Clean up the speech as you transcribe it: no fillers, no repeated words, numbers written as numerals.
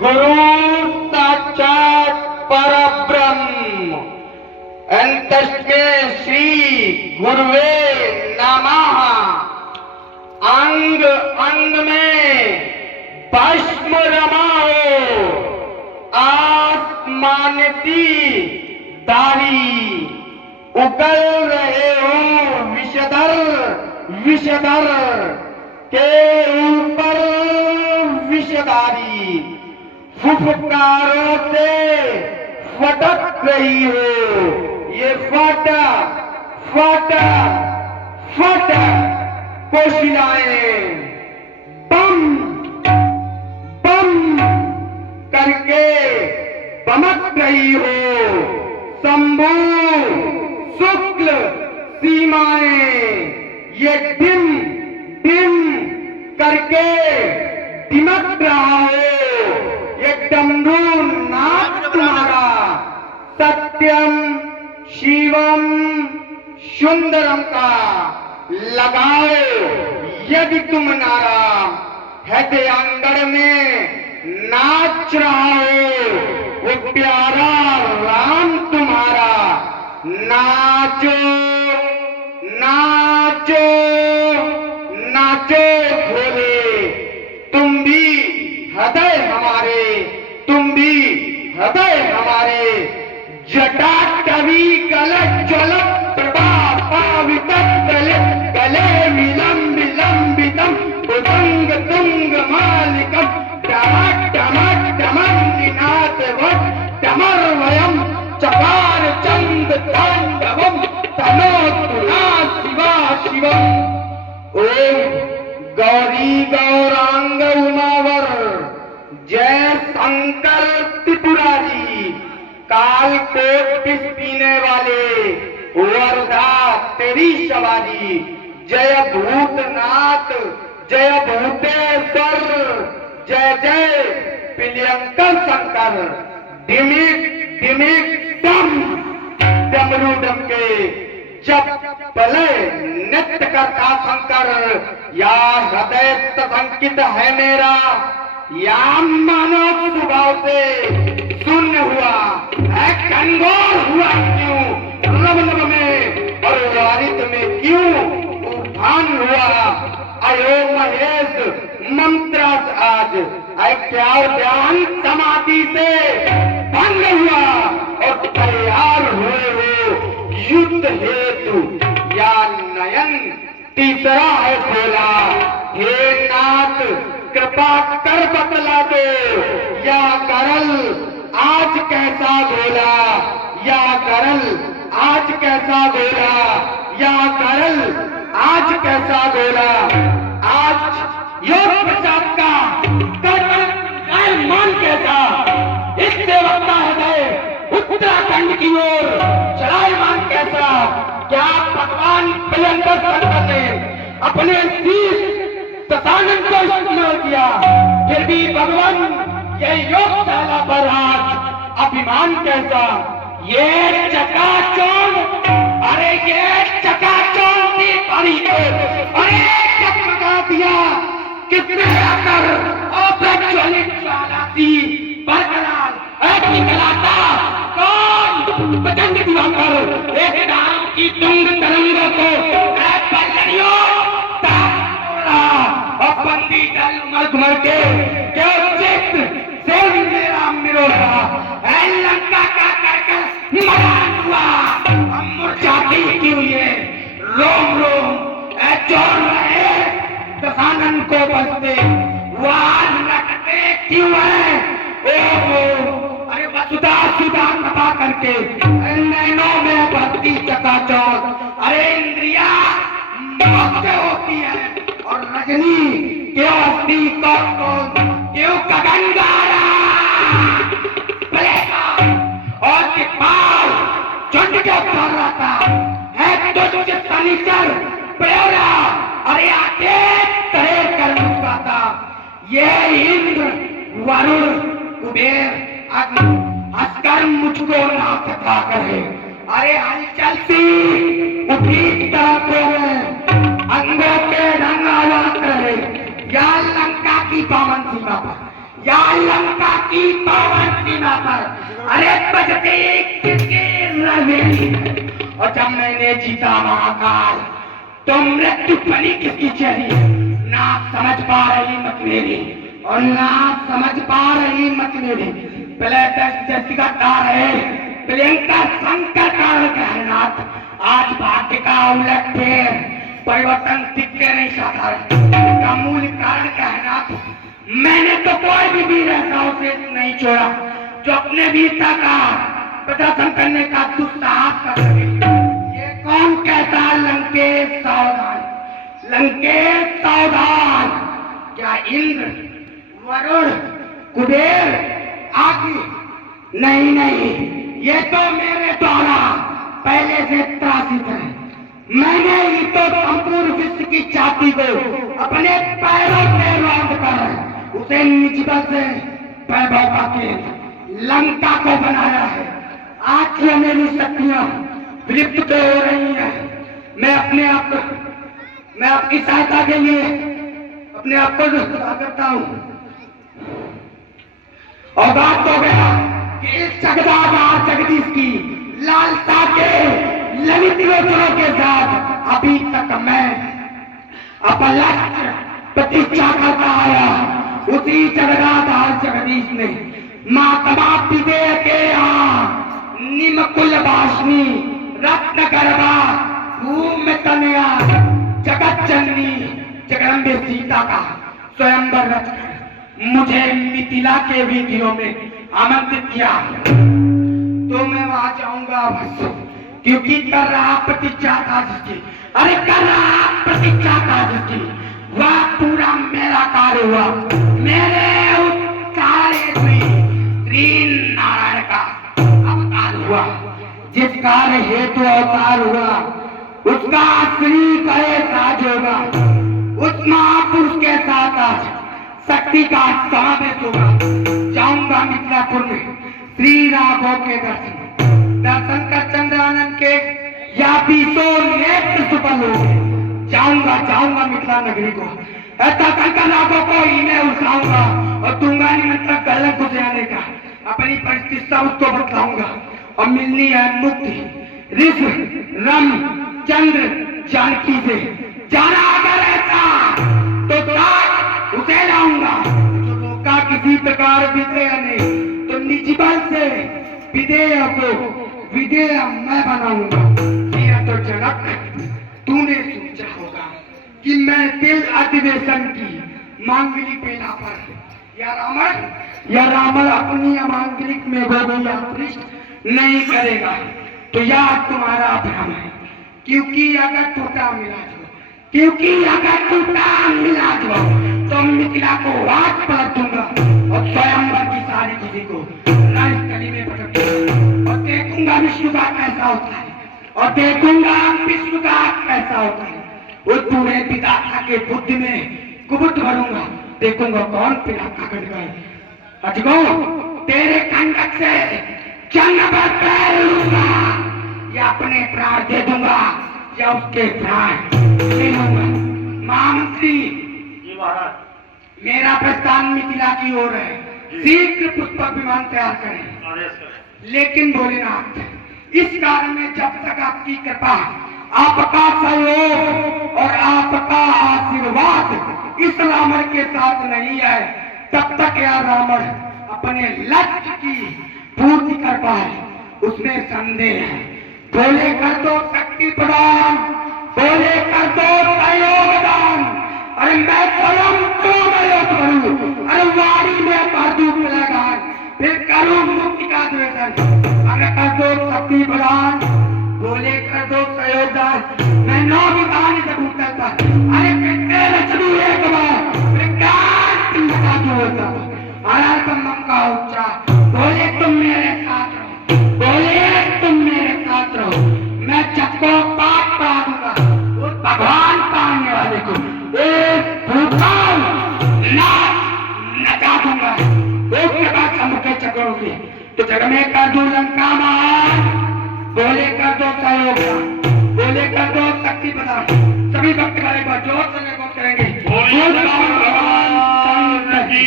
गुरु साक्षात परब्रह्म तस्मै श्री गुरुवे नमः। अंग अंग में भस्म रमाओ, आसमान सी दाढ़ी उगल रहे हो विषधर विषधर के ऊपर विषधारी, फुफकारों से फटक रही हो ये फटा फटा फटा कोशिलाएं, बम बम करके बमक रही हो शंभु शुक्ल सीमाएं, ये डिम डिम करके दिमक रहा हो ये डमरू नाद तुम्हारा। सत्यम शिवम सुंदरम का लगाओ यदि तुम नारा, हृदय अंगड़ में नाच रहा हो वो प्यारा राम तुम्हारा। नाचो नाचो नाचो भोले, तुम भी हृदय हमारे, तुम भी हृदय हमारे। जटा कवि गलत ज्वलत प्रभा पावित गले विलंब विलंबितम भुजंग तुंग मालिकम टमक टमक टमंगिनाथ वट टमर वयम चकार चंद तांडवम तनोतुना शिवा शिवम। ओम गौरी गौरांग उमावर जय शंकर त्रिपुरारी, काल को पिस पीने वाले वरदा तेरी सवारी। जय भूतनाथ जय भूतेश्वर जय जय पिलियंकर शंकर। डिमिक डिमिक डम डमरू डमके जब पले नृत्य करता शंकर। या हृदय संकित है मेरा, या मानव स्वभाव से शून्य हुआ है, कंगोर हुआ क्यों रब नभ में और वारित में क्यों उफान हुआ। अयो महेश मंत्र आज क्या ध्यान समाधि से भंग हुआ और तैयार हुए हो युद्ध हेतु। या नयन तीसरा है खोला, हे नाथ कृपा कर बतला दो या करल आज कैसा बोला, या करल आज कैसा बोला, या करल आज कैसा बोला। आज योग प्रसाद का मान कैसा इससे वक्ता है उत्तराखंड की ओर चलायमान कैसा। क्या भगवान प्रियंकर शंकर ने अपने शीश दशानन को इस्तेमाल किया, फिर भी भगवान ये योगशाला पर आज अभिमान कैसा। ये चकाचौंध, अरे ये चकाचौंध की परी को अरे चकमका दिया किसने आकर और प्रज्वलित ज्वाला सी बरकरार ऐसी कलाता कौन प्रचंड दिवाकर एक नाम की तुंग तरंगों को और बंदी दल मर मर के क्यों चित्र से मेरा मिरोड़ा लंका का करकस मरान हुआ। हम मुरझाती क्यों ये रोम रोम चोर रहे दशानन को बसते वार रखते क्यों है। अरे वसुधा सुधा कथा करके नैनों में भक्ति चकाचौंध। अरे इंद्रिया मौत होती है और रजनी क्यों अस्थि कौन क्यों गगनगारा और चिपाल चंड के कर रहा था है तुझ शनिचर प्रेरा। अरे आके तय कर मुस्काता ये इंद्र वरुण कुबेर अग्नि हंसकर मुझको ना कथा करे। अरे हलचल सी उठी तरफ अंगों पे रंग आवाज रहे या लंका की पावन सीमा पर या लंका की पावन सीमा पर अरे बजते किसके रवेली। और जब मैंने जीता महाकाल तो मृत्यु बनी किसकी चली। ना समझ पा रही मत मेरी और ना समझ पा रही मत मेरी। जैसिका तार है प्रियंका शंकर कारण कहनाथ। आज भाग्य का उलट फेर परिवर्तन दिखते नहीं साधारण। इसका मूल कारण कहनाथ मैंने तो कोई भी वीर ऐसा उसे नहीं छोड़ा जो अपने वीरता का प्रदर्शन करने का दुस्साहस कर सके। ये कौन कहता लंकेश सावधान, लंकेश सावधान। क्या इंद्र, वरुण, कुबेर आदि? नहीं नहीं, ये तो मेरे द्वारा पहले से त्रासित है। मैंने ही तो संपूर्ण विश्व की छाती को अपने पैरों से रौंद कर उसे निजबल से वैभव का केंद्र लंका को बनाया है। आज ये मेरी शक्तियां विलुप्त तो हो रही हैं। मैं अपने आप मैं आपकी सहायता के लिए अपने आप को दुआ करता हूं। और बात हो गया कि इस जगदाकार जगदीश की लालसा के ललित योजनों के साथ अभी तक मैं अपलक प्रतीक्षा करता आया। उसी जगदाधार जगदीश ने महात्मा विदेह के यहाँ निमकुल भाषणी रत्न गर्भा भूमि तनया जगत जननी जगदम्बे सीता का स्वयंवर रचकर मुझे मिथिला के वीथियों में आमंत्रित किया। तो मैं वहां जाऊंगा बस, क्योंकि कर रहा प्रतीक्षा था जिसकी, अरे कर रहा प्रतीक्षा था जिसकी, वह पूरा मेरा कार्य हुआ। मेरे श्री नारायण का अवतार हुआ। जिस कार्य हेतु अवतार हुआ उसका श्री कहे साज होगा। उस महापुरुष के साथ आज शक्ति का समावेश होगा। जाऊंगा मिथिलापुर में श्री राघव के दर्शन कर चंद्रानंद के या बीसों नेत्र सुपल हो। जाऊंगा मिथिला नगरी को, ऐसा शंकर राघव को ही मैं उठाऊंगा और दूंगा निमंत्रण गलत गुजराने का। अपनी परिस्थिति से उसको बतलाऊंगा और मिलनी है मुक्ति ऋष रम चंद्र जानकी से। जाना अगर ऐसा तो उसे लाऊंगा जो लोका किसी प्रकार विदेह नहीं तो निजी बल से विदेह को विदेह मैं बनाऊंगा। तो जनक तूने सोचा होगा कि मैं दिल अधिवेशन की मांगलिक बेला पर या रावण अपनी अमांगलिक में गोविंदा पृष्ठ नहीं करेगा। तो यह तुम्हारा भ्रम है, क्योंकि अगर टूटा मिला दो तो मिथिला को वाट पलट दूंगा और स्वयंवर की सारी किसी को राजस्थली में पटक दूंगा। और देखूंगा विष्णु का कैसा होता है, और देखूंगा विष्णु का कैसा होता है। उस पूरे पिता के बुद्धि में कुबुत भरूंगा। देखूंगा कौन पिता का खंडक अजगो तेरे खंडक से जन्म पर पैर लूंगा, या अपने प्राण दे दूंगा या उसके प्राण ले लूंगा। महामंत्री मेरा प्रस्थान मिथिला की ओर है। शीघ्र पुष्पक विमान तैयार करें। लेकिन भोलेनाथ इस कार्य में जब तक आपकी कृपा, आपका सहयोग और आपका आशीर्वाद इस रावण के साथ नहीं है, तब तक यह रावण अपने लक्ष्य की पूर्ति कर पाए उसमें संदेह है। बोले कर दो शक्ति प्रदान, बोले कर दो सहयोग दान। अरे मैं स्वयं तो करूं, अरे वाणी में कर दूं लगान, फिर करूं मुक्ति का द्वेषण। अरे कर दो शक्ति प्रदान, बोले कर दो सहयोग दान। मैं नौ की कहानी से पूछता था, अरे कितने लक्ष्मी एक बार होता। अरे तुम का उच्चार, बोले तुम मेरे साथ रहो, बोले तुम मेरे साथ रहो। मैं सबको पाप पढ़ा दूंगा, उस भगवान पाने वाले को एक भूखान नचा दूंगा। उसके बाद समुखे चक्रोगे तो जग में कर दूं लंका महान। बोले कर दो सहयोग, बोले कर दो शक्ति प्रदान। सभी भक्त वाले जोर से करेंगे।